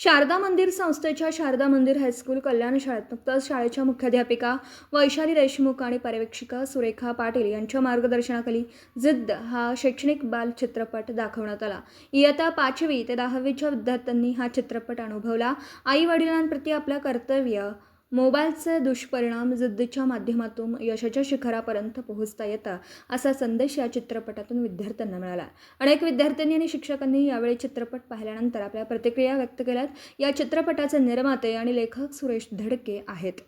शारदा मंदिर संस्थेच्या शारदा मंदिर हायस्कूल कल्याण शाळेत नुकताच शाळेच्या मुख्याध्यापिका वैशाली देशमुख आणि पर्यवेक्षिका सुरेखा पाटील यांच्या मार्गदर्शनाखाली जिद्द हा शैक्षणिक बाल चित्रपट दाखवण्यात आला। इयत्ता 5वी ते 10वीच्या विद्यार्थ्यांनी हा चित्रपट अनुभवला। आई वडिलांप्रती आपलं कर्तव्य, मोबाईलचे दुष्परिणाम, जिद्दीच्या माध्यमातून यशाच्या शिखरापर्यंत पोहोचता येतं असा संदेश या चित्रपटातून विद्यार्थ्यांना मिळाला। अनेक विद्यार्थ्यांनी आणि शिक्षकांनी यावेळी चित्रपट पाहिल्यानंतर आपल्या प्रतिक्रिया व्यक्त केल्यात। या चित्रपटाचे निर्माते आणि लेखक सुरेश धडके आहेत।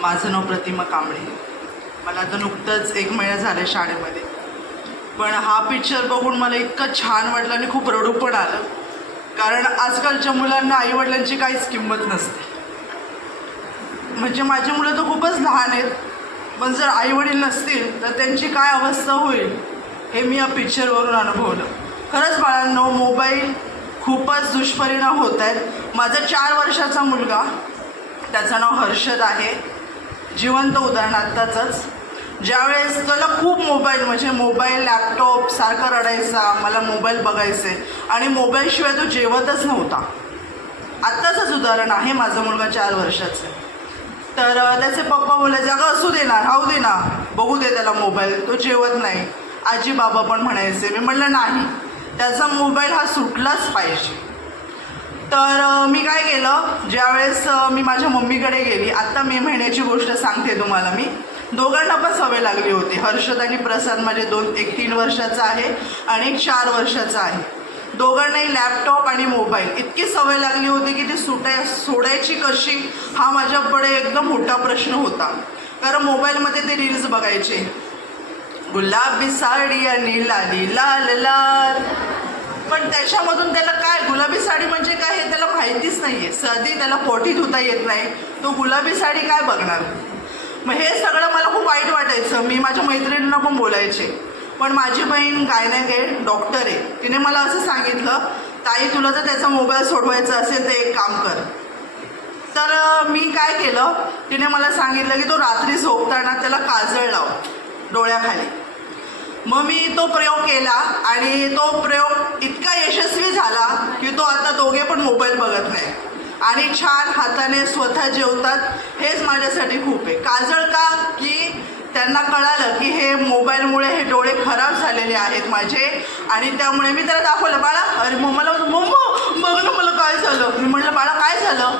माझं नाव प्रतिमा कांबळे। मला आता नुकतंच 1 महिना झाला शाळेमध्ये, पण हा पिक्चर बघून मला इतकं छान वाटलं आणि खूप रडू पण आलं, कारण आजकालच्या मुलांना आईवडिलांची काहीच किंमत नसते। म्हणजे माझी मुलं तर खूपच लहान आहेत, पण जर आईवडील नसतील तर त्यांची काय अवस्था होईल हे मी या पिक्चरवरून अनुभवलं। खरंच बाळांनो, मोबाईल खूपच दुष्परिणाम होत आहेत। माझा 4 वर्षाचा मुलगा, त्याचं नाव हर्षद आहे, जिवंत उदाहरण आत्ताचंच, ज्यावेळेस त्याला खूप मोबाईल म्हणजे मोबाईल लॅपटॉप सारखा रडायचा, मला मोबाईल बघायचे आणि मोबाईलशिवाय तो जेवतच नव्हता। आत्ताचंच उदाहरण आहे, माझा मुलगा 4 वर्षाचं। तर त्याचे पप्पा बोलायचे, अगं असू दे ना, राहू दे ना, बघू दे त्याला मोबाईल, तो जेवत नाही। आजी बाबा पण म्हणायचे। मी म्हटलं नाही, त्याचा मोबाईल हा सुटलाच पाहिजे। तर मी काय केलं, ज्यावेळेस मी माझ्या मम्मीकडे गेली, आत्ता मे महिन्याची गोष्ट सांगते तुम्हाला मी, दोघांना पण सवय लागली होती। हर्षद आणि प्रसाद माझे एक 3 वर्षाचा आहे आणि एक 4 वर्षाचा आहे। दोघांनाही लॅपटॉप आणि मोबाईल इतकी सवय लागली होती की ती सोडायची कशी हा माझ्याकडे एकदम मोठा प्रश्न होता। कारण मोबाईलमध्ये ते रील्स बघायचे, गुलाबी साडी आणि लाली लाल लाल, पण त्याच्यामधून त्याला काय गुलाबी साडी म्हणजे काय हे त्याला माहितीच नाही आहे। साधी त्याला पोटी धुता येत नाही, तो गुलाबी साडी काय बघणार। मग हे सगळं मला खूप वाईट वाटायचं। मी माझ्या मैत्रिणींना पण बोलायचे, पण माझी बहीण गायनेक आहे, डॉक्टर आहे, तिने मला असं सांगितलं, ताई तुला जर त्याचा मोबाईल सोडवायचा असेल तर एक काम कर। तर मी काय केलं, तिने मला सांगितलं की तो रात्री झोपताना त्याला काजळ लाव डोळ्याखाली। मग मी तो प्रयोग केला आणि तो प्रयोग इतका यशस्वी झाला की तो आता दोघे पण मोबाईल बघत नाही आणि छान हाताने स्वतः जेवतात। हेच माझ्यासाठी खूप आहे। काजळ का, की त्यांना कळालं की हे मोबाईलमुळे हे डोळे खराब झालेले आहेत माझे, आणि त्यामुळे मी त्याला दाखवलं, बाळा, अरे मला मम्मा बघ ना मला काय झालं। मी म्हटलं, बाळा काय झालं?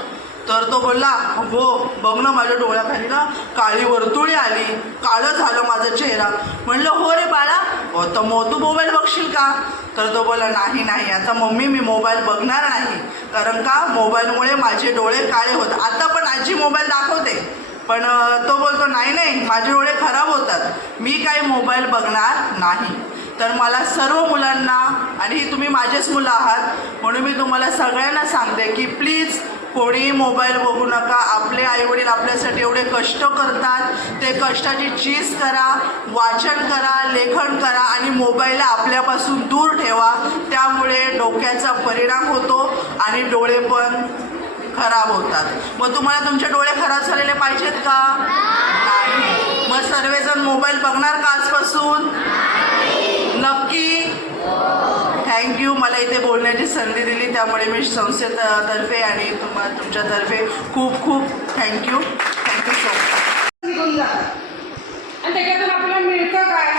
तर तो बोलला, हो बघ ना माझ्या डोळ्याखाली ना काळी वर्तुळी आली, काळं झालं माझा चेहरा। म्हणलं, हो रे बाळा, हो तर मग तू मोबाईल बघशील का? तर तो बोलला, नाही नाही, आता मम्मी मी मोबाईल बघणार नाही, कारण का मोबाईलमुळे माझे डोळे काळे होतात। आता पण आजी मोबाईल दाखवते, पण तो बोलतो, नाही नाही, माझे डोळे खराब होतात, मी काही मोबाईल बघणार नाही। तर मला सर्व मुलांना, आणि तुम्ही माझेच मुलं आहात म्हणून मी तुम्हाला सगळ्यांना सांगते की प्लीज कोणी मोबाईल बघू नका। आपले आईवडील आपल्यासाठी एवढे कष्ट करतात, ते कष्टाची चीज करा, वाचन करा, लेखन करा आणि मोबाईलला आपल्यापासून दूर ठेवा। त्यामुळे डोक्याचा परिणाम होतो आणि डोळे पण खराब होतात। मग तुम्हाला तुमचे डोळे खराब झालेले पाहिजेत का? नाही। मग सर्वजण मोबाईल बघणार का आजपासून? नक्की? थँक्यू, मला इथे बोलण्याची संधी दिली, त्यामुळे मी संस्थेतर्फे आणि तुमच्यातर्फे खूप खूप थँक्यू सो मच। निघून जातात आणि त्याच्यातून आपल्याला मिळतं काय?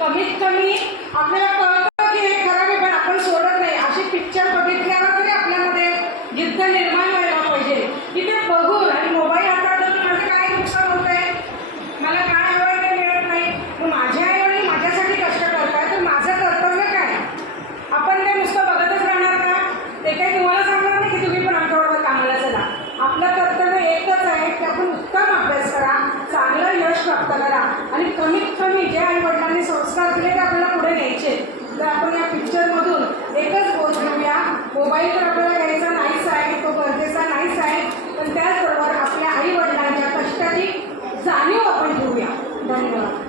कमीत कमी आपल्याला कळतं की हे खरं आहे, पण आपण सोडत नाही। अशी पिक्चर बघितल्यावर तरी आपल्यामध्ये जिद्द निर्माण व्हायला पाहिजे की ते बघून आणि मोबाईल हातात धरून माझं काय नुकसान होत आहे, मला काय आवडते मिळत नाही, मग माझे आईवडील माझ्यासाठी कष्ट करतात, तर माझं कर्तव्य काय? आपण ते नुसतं बघतच राहणार का? ते काही तुम्हाला सांगणार नाही की तुम्ही पण आमच्याबरोबर कामाला चला। आपलं कर्तव्य एकच आहे की आपण उत्तम अभ्यास करा, चांगलं यश प्राप्त करा आणि कमीत कमी जे आई वडिलांनी संस्कार दिले ते आपल्याला पुढे न्यायचे। तर आपण या पिक्चरमधून एकच बोध घेऊया, मोबाईल तर आपल्याला घ्यायचा नाहीच आहे, तो गरजेचा नाहीच आहे, पण त्याचबरोबर आपल्या आई वडिलांच्या कष्टाची जाणीव आपण घेऊया। धन्यवाद।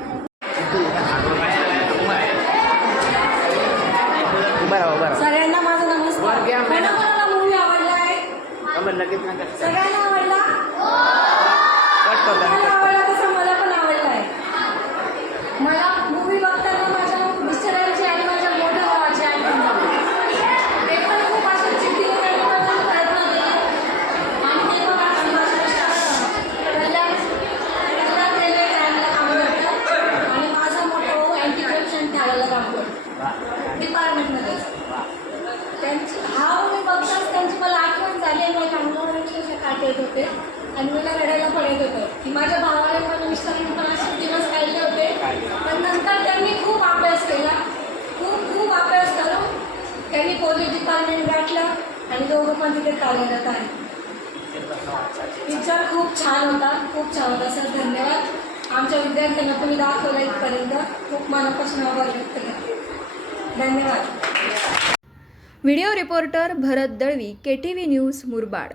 सगळ्यांना माझा नमस्कार। कोणाकोणाला मूवी आवडला आहे? सगळ्यांना आवडला हा मी बघताच त्यांची मला आठवण झाली आणि माझ्या अंगावर अक्षरशः काटे येत होते आणि मला रडायला पण येत होतं की माझ्या भावाला पण मिस्टरांनी पण असे दिवस काढले होते. पण नंतर त्यांनी खूप अभ्यास केला, खूप अभ्यास करून त्यांनी पोलीस डिपार्टमेंट गाठलं आणि दोघं पण तिथे कार्यरत आहे. पिक्चर खूप छान होता सर. धन्यवाद. आमच्या विद्यार्थ्यांना तुम्ही दाखवलं इथपर्यंत. खूप मनापासून आभार व्यक्त करते. धन्यवाद. व्हिडिओ रिपोर्टर भरत दळवी, KTV न्यूज, मुरबाड.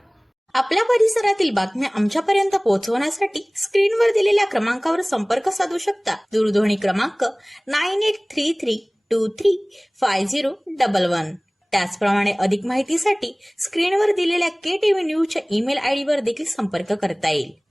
आपल्या परिसरातील बातम्या आमच्यापर्यंत पोहोचवण्यासाठी स्क्रीनवर दिलेल्या क्रमांकावर संपर्क साधू शकता. दूरध्वनी क्रमांक 9833235011. त्याचप्रमाणे अधिक माहितीसाठी स्क्रीनवर दिलेल्या KTV न्यूजच्या ईमेल आयडीवर देखील संपर्क करता येईल.